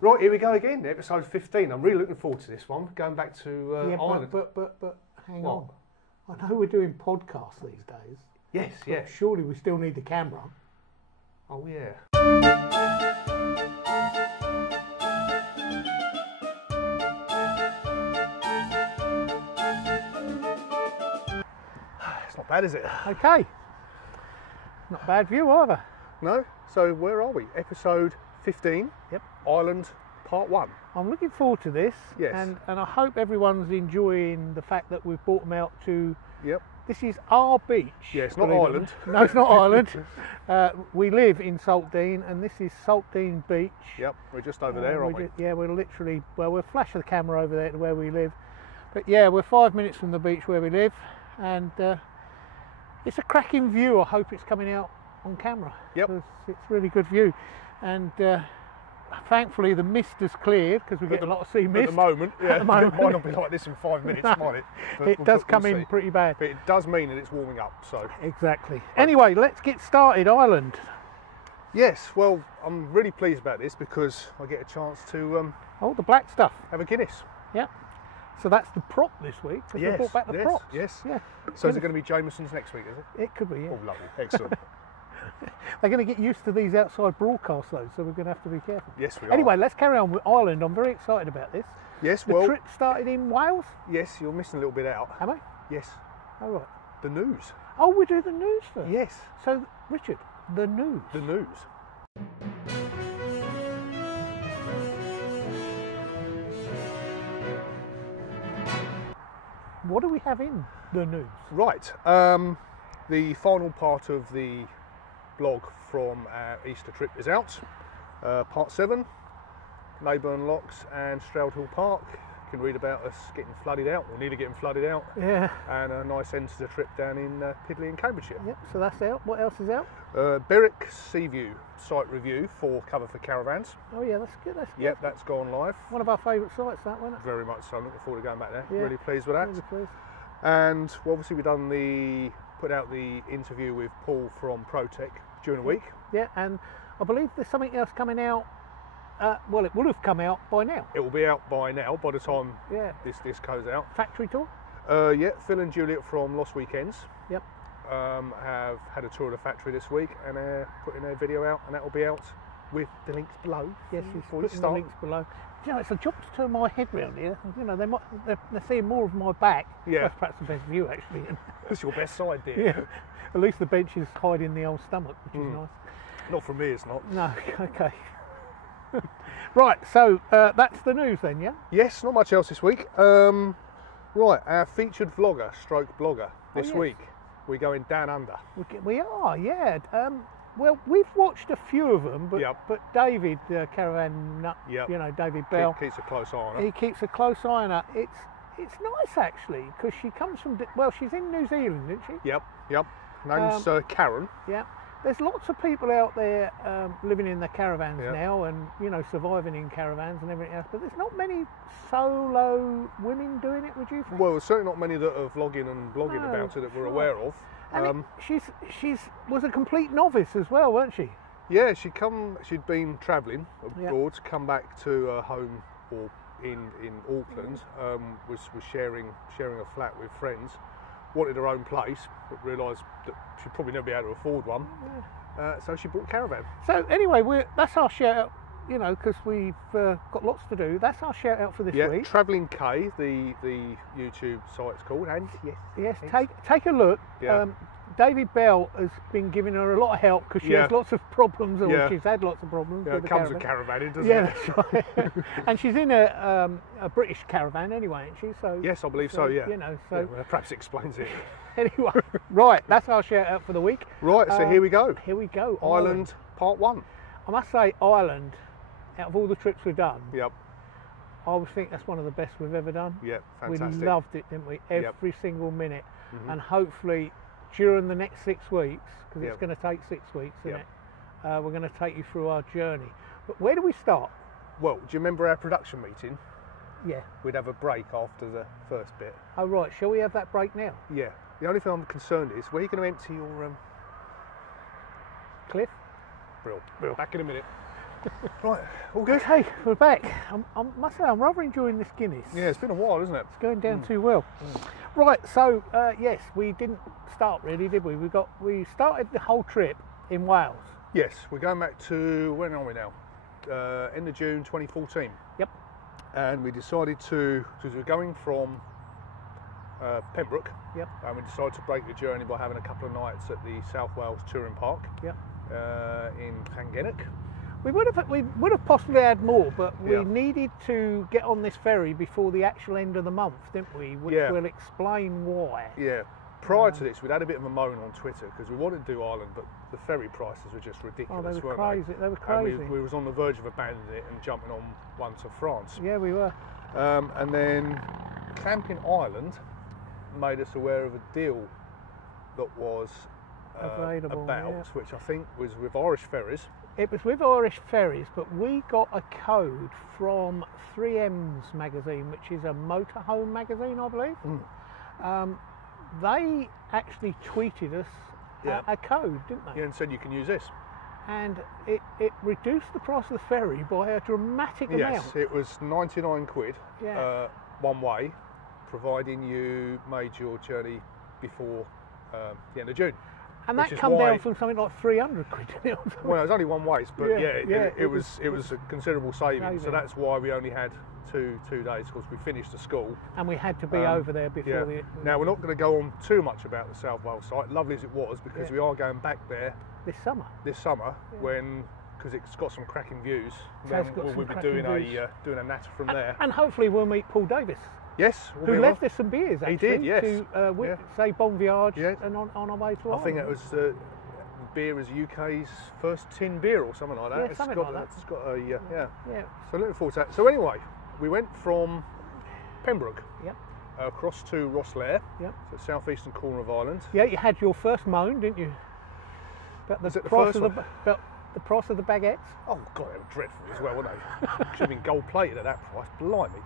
Right, here we go again, episode 15. I'm really looking forward to this one. Going back to Ireland. But hang on. I know we're doing podcasts these days. Yes, yes. Surely we still need the camera. Oh, yeah. It's not bad, is it? Okay. Not bad view either. No? So where are we? Episode 15. Yep. Ireland, part 1. I'm looking forward to this. Yes. And I hope everyone's enjoying the fact that we've brought them out to... Yep. This is our beach. Yeah, it's not Ireland. No, it's not Ireland. We live in Saltdean, and this is Saltdean Beach. Yep, we're just over there, aren't we? Yeah, we're literally, well, we'll flash the camera over there to where we live. But yeah, we're 5 minutes from the beach where we live, and it's a cracking view. I hope it's coming out on camera. Yep. It's a really good view. And thankfully the mist has cleared, because we get a lot of sea mist. At the moment, yeah. At the moment. It might not be like this in 5 minutes, might it? But it does come in pretty bad. But it does mean that it's warming up, so. Exactly. Anyway, let's get started. Ireland. Yes, well, I'm really pleased about this because I get a chance to Oh, the black stuff. have a Guinness. Yeah. So that's the prop this week. Yes, we brought back the yes, props. yes. Yeah. So is it going to be Jameson's next week, is it? It could be, yeah. Oh, lovely. Excellent. They're going to get used to these outside broadcasts though, so we're going to have to be careful. Yes, we are. Anyway, let's carry on with Ireland. I'm very excited about this. Yes, The well, trip started in Wales, yes, you're missing a little bit out. am I? Yes, Oh, right. the news. Oh, we do the news first. Yes, So, Richard, the news. the news. What do we have in the news? Right, the final part of the blog from our Easter trip is out. Part 7, Neyburn Locks and Stroud Hill Park. You can read about us getting flooded out, or nearly getting flooded out, Yeah. and a nice end to the trip down in Pidley in Cambridgeshire. Yep. So that's out. What else is out? Berwick Seaview site review for cover for caravans. Oh yeah, that's good. That's good. Yep, that's gone live. One of our favourite sites, that wasn't it? Very much so. I'm looking forward to going back there. Yeah. Really pleased with that. Really pleased. And well, obviously we've put out the interview with Paul from ProTech during the week. Yeah, and I believe there's something else coming out. Well, it would have come out by now. It will be out by now, by the time Yeah. this goes out. Factory tour. Yeah, Phil and Juliet from Lost Weekends Yep. have had a tour of the factory this week, and they're putting their video out, and that will be out with the links below. Yes, he's before we putting the start. links below. You know, it's a job to turn my head round here. You know, they're seeing more of my back. Yeah. That's perhaps the best view, actually. That's your best side, dear. Yeah. At least the bench is hiding the old stomach, which is nice. Not from me, it's not. No, okay. Right, so that's the news then, yeah? Yes, not much else this week. Right, our featured vlogger, stroke blogger, this yes. week, we're going down under. We are, yeah. Well, we've watched a few of them, but Yep. but David, Caravan nut, Yep. you know, David Bell, Keeps a close eye on it. he keeps a close eye on her. It's nice actually, because she comes from, well, she's in New Zealand, isn't she? Yep, yep. Name's Karen. Yeah. There's lots of people out there living in the caravans Yep. now, and you know, surviving in caravans and everything else. But there's not many solo women doing it. Would you think? Well, there's certainly not many that are vlogging and blogging No, about it that we're sure. aware of. And she's was a complete novice as well, weren't she? Yeah, she'd been travelling abroad, come back to her home or in Auckland, was sharing a flat with friends, wanted her own place, but realised that she'd probably never be able to afford one. So she bought a caravan. So anyway, that's our shout out, you know, because we've got lots to do. That's our shout out for this week. Travelling K, the YouTube site's called, and Yes, take a look. Yeah. David Bell has been giving her a lot of help because she has lots of problems, or she's had lots of problems. Yeah, with it the comes caravan. with caravanning, doesn't Yeah, it? that's right. And she's in a British caravan anyway, isn't she? So Yes, I believe so, yeah. You know, so Yeah, well, perhaps explains it. anyway, right, that's our shout out for the week. Right, so here we go. Here we go. Ireland, part 1. I must say, Ireland, out of all the trips we've done, Yep, I would think that's one of the best we've ever done. yep, fantastic. We loved it, didn't we? Yep. Every single minute. And hopefully during the next 6 weeks, because Yep. it's going to take 6 weeks, isn't Yep. it? We're going to take you through our journey. But where do we start? Well, do you remember our production meeting? Yeah. We'd have a break after the first bit. Oh, right. Shall we have that break now? Yeah. The only thing I'm concerned is, where are you going to empty your... Cliff? Brill. Back in a minute. Right, all good? Okay, we're back. I must say, I'm rather enjoying this Guinness. Yeah, it's been a while, isn't it? It's going down too well. Right, so yes, we didn't start really, did we? We started the whole trip in Wales. Yes, we're going back to, when are we now? End of June 2014. Yep. And we decided to, because we're going from Pembroke. Yep. And we decided to break the journey by having a couple of nights at the South Wales Touring Park. Yep. In Llangennych. We would have possibly had more, but we needed to get on this ferry before the actual end of the month, didn't we? Which will explain why. Yeah. Prior to this, we'd had a bit of a moan on Twitter because we wanted to do Ireland, but the ferry prices were just ridiculous. Oh, they were weren't crazy. They were crazy. And we was on the verge of abandoning it and jumping on one to France. Yeah, we were. And then Camping Ireland made us aware of a deal that was available, about, which I think was with Irish Ferries. It was with Irish Ferries, but we got a code from 3M's magazine, which is a motorhome magazine, I believe. They actually tweeted us a code, didn't they? Yeah, and said you can use this. And it reduced the price of the ferry by a dramatic amount. Yes, it was 99 quid one way, providing you made your journey before the end of June. And that come down from something like 300 quid. Well, it was only one way, but it was a considerable saving. So that's why we only had two days, because we finished the school. And we had to be over there before the... Now, we're not going to go on too much about the South Wales site, lovely as it was, because we are going back there this summer, when, because it's got some cracking views. We'll be doing a natter from there. And hopefully we'll meet Paul Davis. Yes, who left us some beers, actually. He did, yes. To say bon voyage and on our way to Ireland. I think it was beer is UK's first tin beer or something like that. Yeah, something like that. It's got a, So looking forward to that. So anyway, we went from Pembroke across to Rosslare, so southeastern corner of Ireland. Yeah, you had your first moan, didn't you? About the price of the price of the baguettes. Oh God, they were dreadful as well, weren't they? Should have been gold plated at that price. Blimey.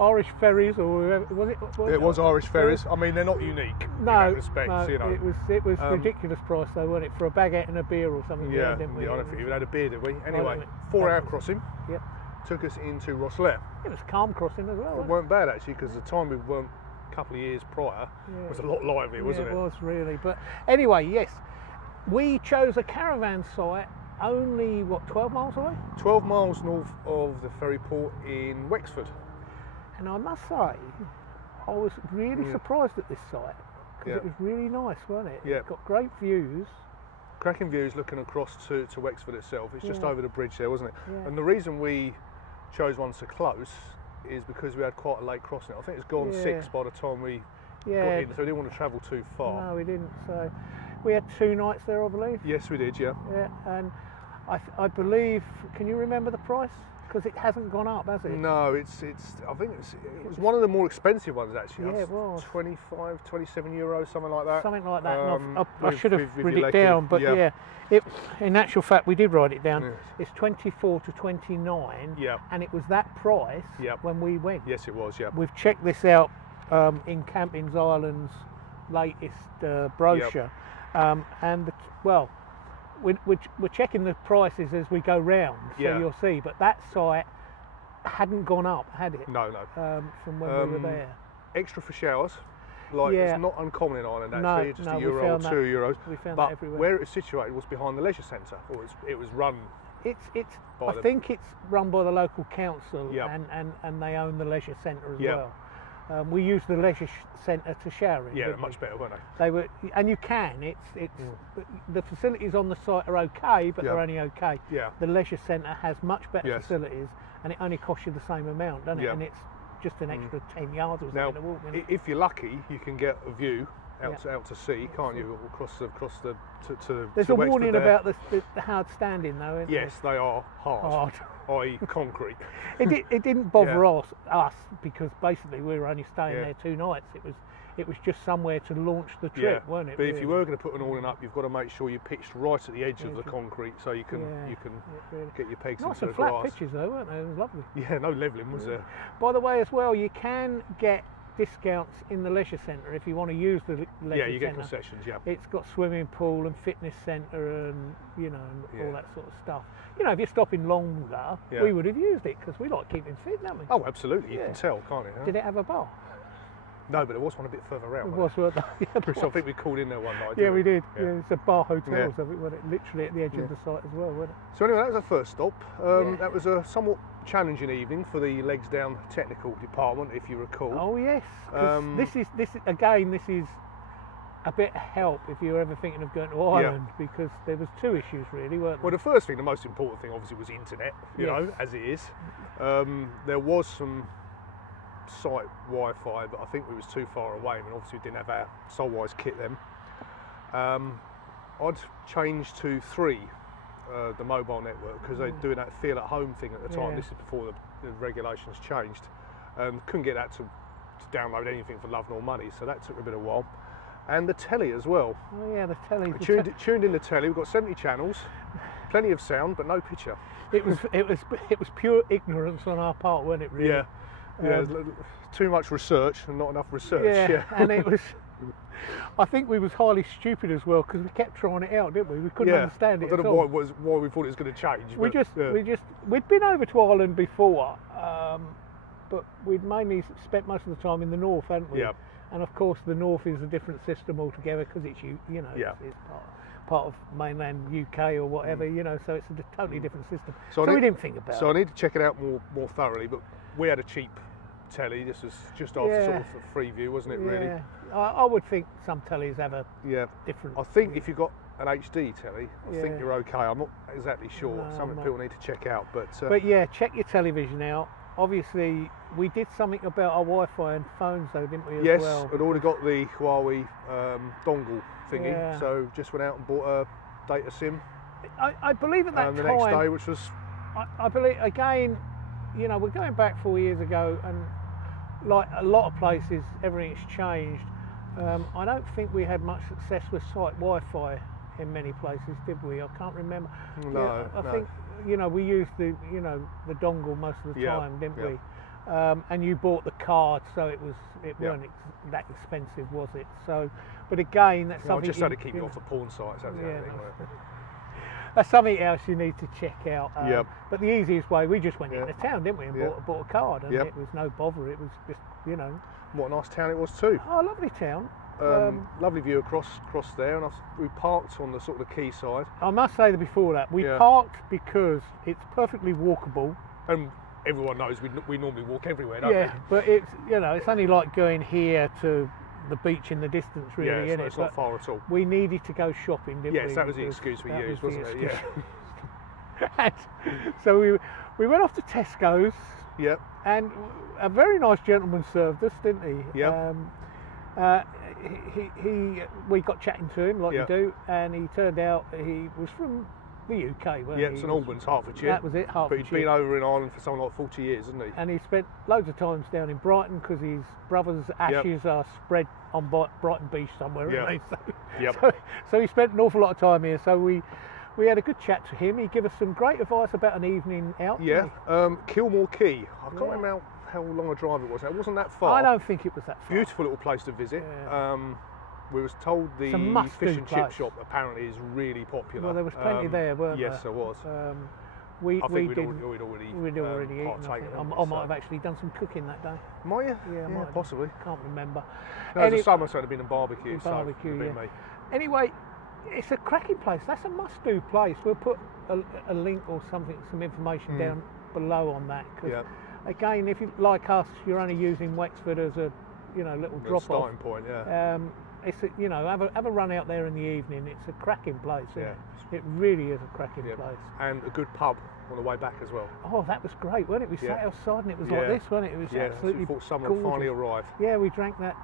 Irish Ferries, or was it? It was Irish Ferries. I mean, they're not unique in that respect, you know. It was ridiculous price though, wasn't it, for a baguette and a beer or something? Yeah, didn't we? I don't think we even had a beer, did we? Anyway, 4-hour crossing. Yep. Took us into Rosslare. It was calm crossing as well. It weren't bad actually, because the time we weren't a couple of years prior was a lot livelier, wasn't it? It was really. But anyway, yes, we chose a caravan site only 12 miles away. 12 miles north of the ferry port in Wexford. And I must say, I was really surprised at this site, because it was really nice, wasn't it? Yeah. It's got great views. Cracking views looking across to Wexford itself. It's just over the bridge there, wasn't it? Yeah. And the reason we chose one so close is because we had quite a late crossing. I think it's gone 6 by the time we got in, so we didn't want to travel too far. No, we didn't. So we had 2 nights there, I believe. Yes, we did, yeah. Yeah, and I believe, can you remember the price? Because it hasn't gone up, has it? No, I think it was one of the more expensive ones actually. Yeah, it was. 25, 27 euros, something like that. Something like that. I should have written it down, but in actual fact, we did write it down. Yes. It's 24 to 29, and it was that price when we went. Yes, it was, yeah. We've checked this out in Camping Ireland's latest brochure, and we're checking the prices as we go round, so you'll see. But that site hadn't gone up, had it? No. From when we were there. Extra for showers. It's not uncommon in Ireland actually. Just €1 or €2. We found that everywhere. But where it was situated was behind the leisure centre, or it was run. I think it's run by the local council, and they own the leisure centre as well. We used the leisure centre to shower in. Yeah, they're much better, weren't they? They were, and you can. The facilities on the site are okay, but they're only okay. Yeah. The leisure centre has much better facilities, and it only costs you the same amount, doesn't it? And it's just an extra 10 yards or something to walk in. If you're lucky, you can get a view out to sea, can't you? Across the to There's a warning about the hard standing, though, isn't Yes, they are hard. I.e. concrete. It didn't bother us because basically we were only staying there 2 nights. It was just somewhere to launch the trip, weren't it? But if you were going to put an awning up, you've got to make sure you're pitched right at the edge of the concrete, so you can get your pegs into the grass. Nice and flat pitches though, weren't they? It was lovely. Yeah, no levelling was there. By the way, as well, you can get discounts in the leisure centre if you want to use the leisure centre. Yeah, you get concessions. Yeah. It's got swimming pool and fitness centre and all that sort of stuff. You know, if you're stopping longer, we would have used it because we like keeping fit, don't we? Oh, absolutely. You can tell, can't you? Huh? Did it have a bar? No, but there was one a bit further out. It was, weren't there? So I think we called in there one night. Yeah, we did. Yeah, it's a bar hotel, wasn't it? Literally at the edge of the site as well, wasn't it? So anyway, that was our first stop. That was a somewhat challenging evening for the legs down technical department, if you recall. Oh yes. This is a bit of help if you're ever thinking of going to Ireland, because there was two issues really, weren't there? Well, the first thing, the most important thing, obviously, was internet. You know, as it is. There was some site Wi-Fi, but I think we was too far away. I mean, obviously we didn't have our Solwise kit then. I'd changed to 3, the mobile network, because they're doing that feel at home thing at the time. This is before the regulations changed. Couldn't get that to download anything for love nor money, so that took a bit of a while. And the telly as well. Oh yeah, the telly. Tuned in the telly. We've got 70 channels, plenty of sound, but no picture. It was pure ignorance on our part, wasn't it? Really? Yeah. Yeah, too much research and not enough research. Yeah, and it was. I think we was highly stupid as well because we kept trying it out, didn't we? We couldn't understand it. I don't know why we thought it was going to change. We'd been over to Ireland before, but we'd mainly spent most of the time in the north, hadn't we? Yeah. And of course, the north is a different system altogether because it's it's part of mainland UK or whatever, so it's a totally different system. So we didn't think about it. So I need to check it out more thoroughly, but we had a cheap telly. This was just after sort of a free view, wasn't it, really? Yeah, I would think some tellies have a different... I think if you've got an HD telly, I think you're okay. I'm not exactly sure. Something people need to check out. But yeah, check your television out. Obviously, we did something about our Wi-Fi and phones though, didn't we, as well? Yes, I'd already got the Huawei dongle thingy, so just went out and bought a data SIM. I believe at that time... the next day, which was... I believe, again, we're going back 4 years ago, and like a lot of places, everything's changed. I don't think we had much success with site Wi-Fi in many places, did we? I can't remember. No, I think we used the dongle most of the time, didn't we? And you bought the card, so it weren't that expensive, was it? So, but again, that's something. I just had to keep you off the porn sites. That was the only thing. That's something else you need to check out. But the easiest way, we just went into town, didn't we, and bought a card, and it was no bother. It was just, What a nice town it was too. Oh, lovely town. Lovely view across there, and we parked on the sort of the quay side. I must say that before that, we parked because it's perfectly walkable. And everyone knows we normally walk everywhere, don't we? Yeah, but it's it's only like going here to the beach in the distance, really. Yeah, it's not far at all. We needed to go shopping, didn't we? Yes, that was the excuse we used, wasn't it? Yeah. So we went off to Tesco's. Yep. And a very nice gentleman served us, didn't he? Yep. We got chatting to him like you do, and he turned out he was from the UK, wasn't he? Yeah, St Albans, Hertfordshire. That was it, Hertfordshire. But he'd been over in Ireland for something like 40 years, hasn't he? And he spent loads of times down in Brighton because his brother's ashes are spread on Brighton Beach somewhere, aren't they? So he spent an awful lot of time here. So we had a good chat to him. He gave us some great advice about an evening out. Yeah, Kilmore Quay. I can't remember how long a drive it was. It wasn't that far. I don't think it was that far. Beautiful little place to visit. Yeah. We was told the fish and chip shop apparently is really popular. Well, there was plenty there, weren't there? Yes, there was. I think we'd already eaten. I might have actually done some cooking that day. Might you? Yeah, possibly. Can't remember. No, the summer so it'd have been a barbecue. Me. Anyway, it's a cracking place. That's a must-do place. We'll put a link or something, some information down below on that. Because again, if you like us, you're only using Wexford as a little drop-off starting point. Yeah. It's have a run out there in the evening. It's a cracking place. It really is a cracking place. And a good pub on the way back as well. Oh, that was great, wasn't it? We sat outside and it was like this, wasn't it? It was absolutely so we thought summer gorgeous. finally arrived. Yeah, we drank that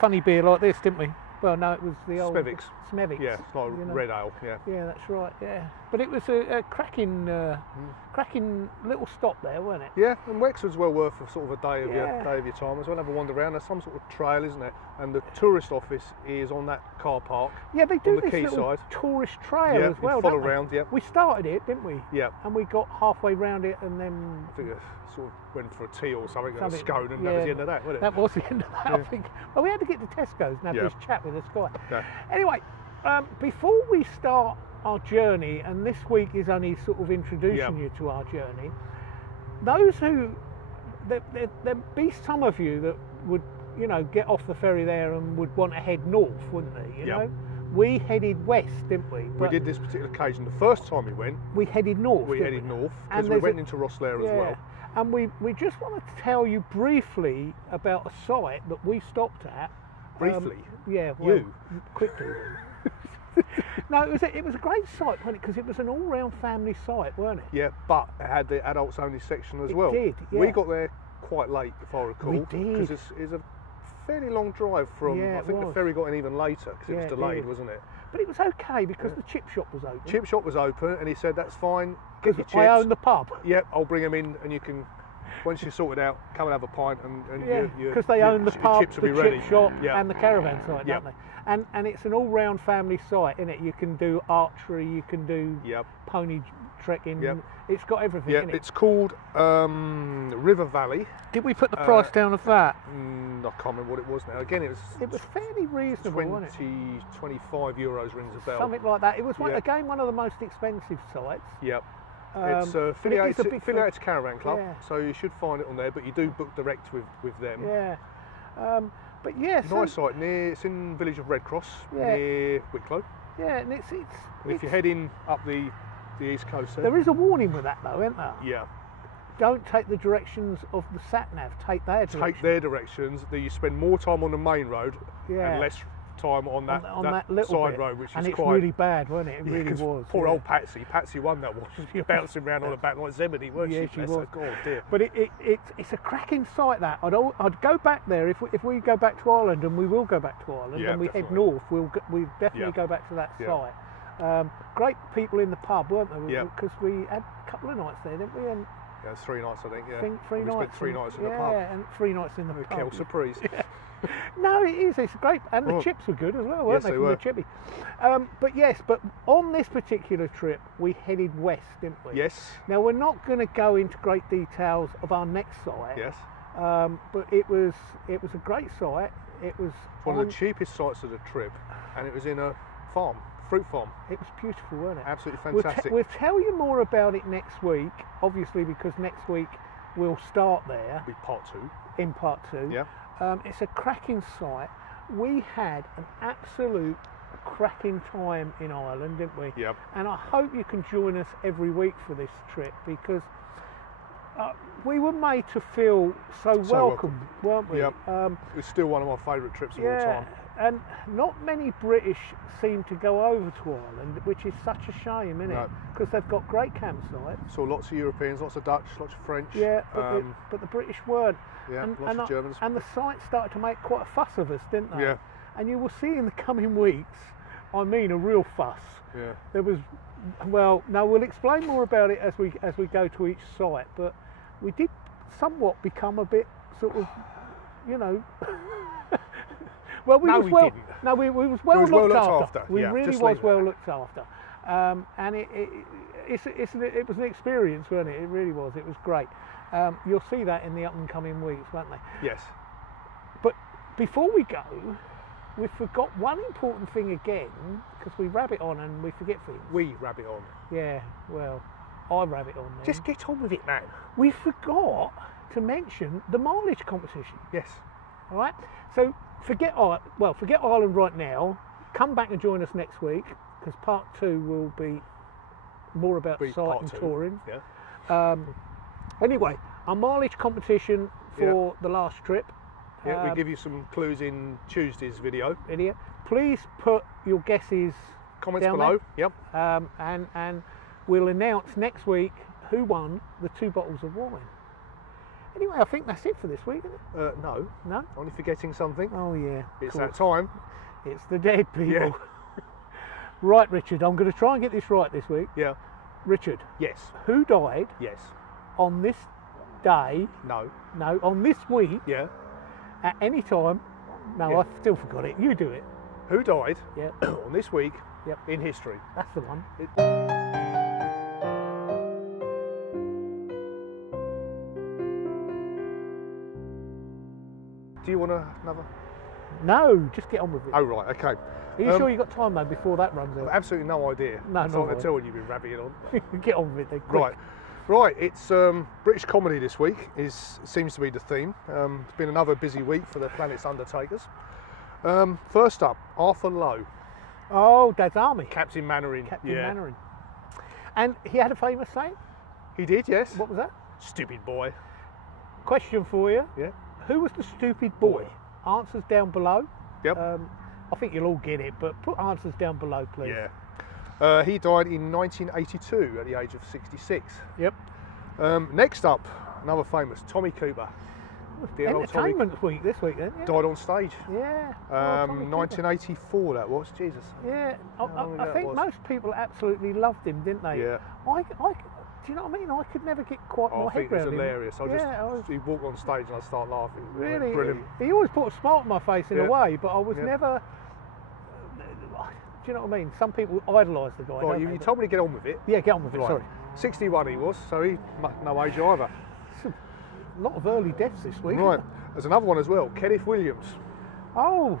funny beer like this, didn't we? Well, no, it was the old Smevix. Smevix. Yeah, it's like red ale. Yeah. Yeah, that's right. Yeah. But it was a cracking little stop there, wasn't it? Yeah, and Wexford's well worth a sort of a day of your time as well. Have a wander around. There's some sort of trail, isn't it? And the tourist office is on that car park. Yeah, they do on the this little quayside. tourist trail as well. Follow don't around. they? Yeah. We started it, didn't we? Yeah. And we got halfway round it, and then I think it sort of went for a tea or something, and a scone, and that was the end of that, wasn't it? That was the end of that. I think. Well, we had to get to Tesco's and have this chat with this guy. Yeah. Anyway, before we start our journey, and this week is only sort of introducing you to our journey, those who there'd be some of you that would, you know, get off the ferry there and would want to head north, wouldn't they? You know, we headed west, didn't we? We did this particular occasion. The first time we headed north. We headed north because we went into Rosslare as well. And we just wanted to tell you briefly about a site that we stopped at. Briefly? Quickly. No, it was a great site, wasn't it? Because it was an all-round family site, weren't it? Yeah, but it had the adults-only section as well. It did, yeah. We got there quite late, if I recall. We did. Because it's a fairly long drive from, I think the ferry got in even later because it was delayed, wasn't it? But it was okay because the chip shop was open. Chip shop was open, and he said, that's fine, get your chips. I own the pub. Yep, I'll bring them in, and you can, once you're sorted out, come and have a pint, and because they own the pub, chips will the be ready. chip shop, and the caravan site, don't they? And it's an all-round family site, isn't it? You can do archery, you can do pony trekking. It's got everything. Yeah, it's called River Valley. Did we put the price down of that? I can't remember what it was now. Again, it was fairly reasonable, wasn't it? 25 euros rings a bell. Something like that. It was again one of the most expensive sites. Yep. It's affiliated to Caravan Club, so you should find it on there. But you do book direct with them. Yeah. But yes, nice site it's in the village of Red Cross near Wicklow. Yeah, and it's if you're heading up the east coast there is a warning with that though, isn't there? Yeah. Don't take the directions of the sat nav. Take their directions. Take their directions. That you spend more time on the main road and less time on that little side road, which is quite really bad, wasn't it? It really was. Poor old Patsy won that one. She was bouncing around on the back like Zebedee, wasn't she? Yeah, she was. God dear. But it's a cracking site that. I'd go back there if we go back to Ireland, and we will go back to Ireland, and we head north. We'll definitely go back to that site. Great people in the pub, weren't they? Because we had a couple of nights there, didn't we? And it was 3 nights, I think. Yeah. Three nights. Spent 3 nights in the pub. Yeah, and 3 nights in the pub. Kel surprise. No, it is. It's great, and the chips were good as well, weren't they? They were. The chippy. But on this particular trip, we headed west, didn't we? Yes. Now we're not going to go into great details of our next site. Yes. But it was a great site. It was one of the cheapest sites of the trip, and it was in a farm. Fruit farm. It was beautiful, wasn't it? Absolutely fantastic. We'll tell you more about it next week, obviously, because next week we'll start there. It'll be part 2. In part 2. Yeah. It's a cracking site. We had an absolute cracking time in Ireland, didn't we? Yeah. And I hope you can join us every week for this trip, because we were made to feel so welcome, weren't we? Yep. It's still one of my favourite trips of all time. And not many British seem to go over to Ireland, which is such a shame, isn't it? Because they've got great campsites. Saw lots of Europeans, lots of Dutch, lots of French. Yeah, but the British weren't. Yeah, lots of Germans. And the site started to make quite a fuss of us, didn't they? Yeah. And you will see in the coming weeks, I mean a real fuss. Yeah. There was, well, no, we'll explain more about it as we go to each site, but we did somewhat become a bit sort of, you know. Well, we was well looked after. We really was well looked after, and it was an experience, wasn't it? It really was. It was great. You'll see that in the up and coming weeks, won't they? Yes. But before we go, we forgot one important thing again, because we rabbit on and we forget things. We rabbit on. Yeah. Well, I rabbit on. Then. Just get on with it, man. We forgot to mention the mileage competition. Yes. All right. So forget Ireland right now. Come back and join us next week, because part 2 will be more about site and touring. Yeah. Anyway, our mileage competition for the last trip. Yeah, we give you some clues in Tuesday's video. Please put your guesses comments down below. There. Yep. And we'll announce next week who won the 2 bottles of wine. Anyway, I think that's it for this week, isn't it? No. No? Only forgetting something. Oh, yeah. It's that time. It's the dead people. Yeah. Right, Richard, I'm going to try and get this right this week. Yeah. Richard. Yes. Who died Yes. on this day? No. No, on this week. Yeah. At any time. No, Yeah. I still forgot it. You do it. Who died Yeah. on this week Yep. in history? That's the one. Do you want another? No, just get on with it. Oh, right, okay. Are you sure you got time though before that runs out? Absolutely no idea. No, That's no. all I can tell what you've been rabbiting on. Get on with it then. Quick. Right. It's British comedy this week. Seems to be the theme. It's been another busy week for the Planet's Undertakers. First up, Arthur Lowe, Oh, Dad's Army. Captain Mannering. Captain Mannering. And he had a famous saying. He did, yes. What was that? Stupid boy. Question for you. Yeah. Who was the stupid boy? Answers down below. Yep. I think you'll all get it, but put answers down below, please. Yeah. He died in 1982 at the age of 66. Yep. Next up, another famous, Tommy Cooper. Dear old Tommy. Entertainment week this week then. Yeah. Died on stage. Yeah. 1984 that was, Jesus. Yeah. long I ago think it was. most people absolutely loved him, didn't they? Yeah. Do you know what I mean? I could never get quite Oh, my I think head it was around hilarious. him. He'd walk on stage and I'd start laughing. Really? Brilliant. He always put a smile on my face in Yeah. a way, but I was Yeah. never. Do you know what I mean? Some people idolise the guy. Right, don't you they? told me to get on with it. Yeah, get on with it. Right. Sorry. 61 he was, so he no age either. A lot of early deaths this week. Right, there's another one as well, Kenneth Williams. Oh,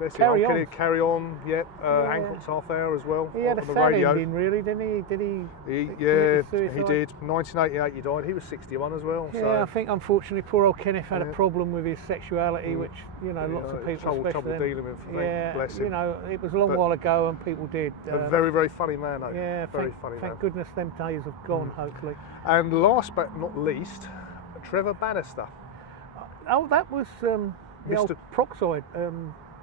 That's Carry it, on. Kenneth, Carry On, yeah. Yeah. Hancock's Half Hour as well. he had on a the sad radio. ending, really, didn't he? Did he? He commit suicide? did. 1988 he died. He was 61 as well. Yeah, so. I think unfortunately poor old Kenneth had a Yeah. problem with his sexuality, which lots of people, trouble especially them, dealing with. Bless him. it was a long But- while ago, and people did. A very, very funny man, though. Yeah, very funny man. thank goodness them days have gone. Hopefully. And last but not least, Trevor Bannister. Oh, that was the old Mr. Proxide.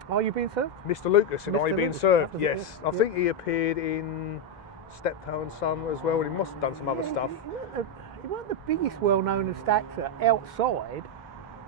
Are You Being Served? Mr. Lucas and Mr. Are You Being Lucas, Served? that was it, Yes. yeah. I think he appeared in Steptoe and Son as well, and he must have done some other stuff. He wasn't the biggest well-known actor outside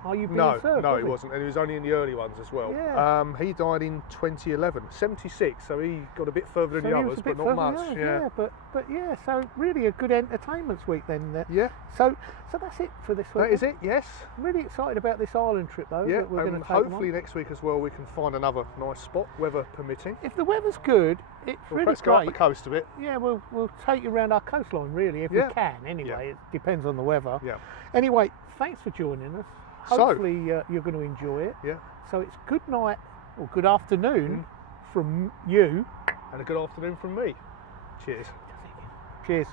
Are You Being Served? No, was he wasn't, and he was only in the early ones as well. Yeah. He died in 2011, 76, so he got a bit further than So the he was others, a bit but not further much. than Yeah. others, but yeah, so really a good entertainment week then. Yeah, So that's it for this week. that is it. Yes. Really excited about this island trip though. Yeah, that we're going and to take them hopefully on. next week as well we can find another nice spot, weather permitting. If the weather's good, it's We'll really perhaps go up the great. coast a bit. Yeah, we'll take you around our coastline really if Yeah. we can. Anyway, it depends on the weather. Yeah. Anyway, thanks for joining us. So- Hopefully you're going to enjoy it. Yeah. So it's good night or good afternoon from you. And a good afternoon from me. Cheers. Cheers.